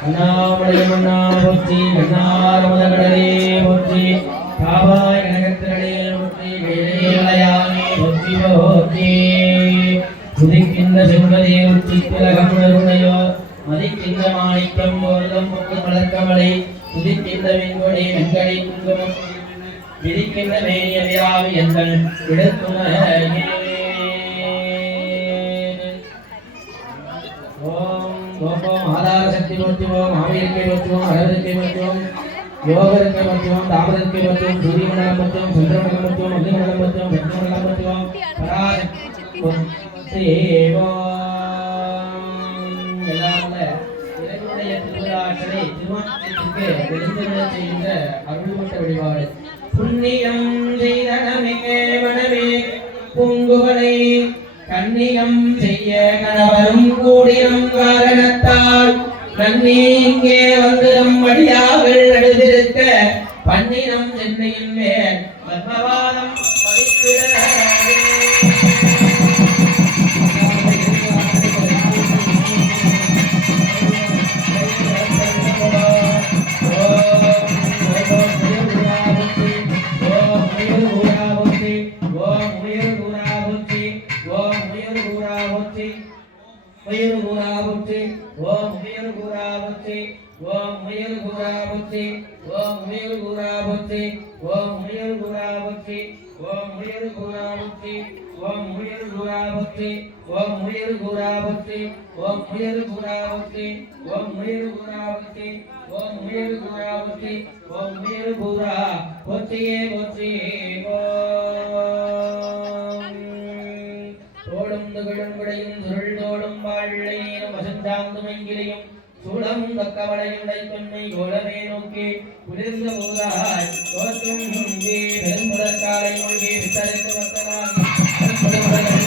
அண்ணாமலை மன்னா போற்றி கண்ணாரமுத கடலே போற்றி காவாய் கனகத்திரளே போற்றி கைலையானே போற்றி போற்றி உதிக்கின்ற செல்வதே உச்சி திலகம் நருணையோ மதிக்கின்ற மாணிக்கம் போர்தம் பொங்கு மலர்கமலை உதிக்கின்ற வெண்கொடி வெண்கடை குங்குமம் விதிக்கின்ற மேனியவியாவி எங்கள் விடுத்துணையே ஆதார சக்தி மருத்துவம் ஆவியற்கை மருத்துவம் அழகற்கை மருத்துவம் யோகற்கை மருத்துவம் தாமதற்கை மருத்துவம் சூரியமண்டலம் மருத்துவம் சந்திரமண்டலம் மருத்துவம் அக்னிமண்டலம் மருத்துவம் வெப்பமண்டலம் மருத்துவம் இறைவனுடைய திருவிழாக்களை திருமணத்திற்கு வெளிந்தெழ செய்கின்ற அருள்மட்ட வழிபாடு புண்ணியம் செய்தனமே மனமே பூங்குவனை கண்ணியம் செய்ய கணவரும் கூடியம் காரணத்தால் நன்னி இங்கே வந்து நம் வழியாவில் நடுதிருக்க பன்னினம் சென்னையின் மேல் பத்மவாதம் பதித்திட ஓம் முயல் குராபத்தி ஓம் முயல் குராபத்தி ஓம் முயல் குராபத்தி ஓம் முயல் குராபத்தி ஓம் முயல் குராபத்தி ஓம் முயல் குராபத்தி ஓம் முயல் குராபத்தி ஓம் முயல் குராபத்தி ஓம் முயல் குராபத்தி ஓம் முயல் குராபத்தி ஓம் முயல் குரா போற்றியே போற்றி தோளும் துகளும் விடையும் சுருள் தோளும் வாழையும் வசந்தாந்துமெங்கிலையும் சூளம் தக்கவளையும் தைப்பெண்மை கோலமே நோக்கி குளிர்ந்த போதாய் தோற்றும் பெரும்புலக்காலை மொழி வித்தரைத்து வந்தனாய்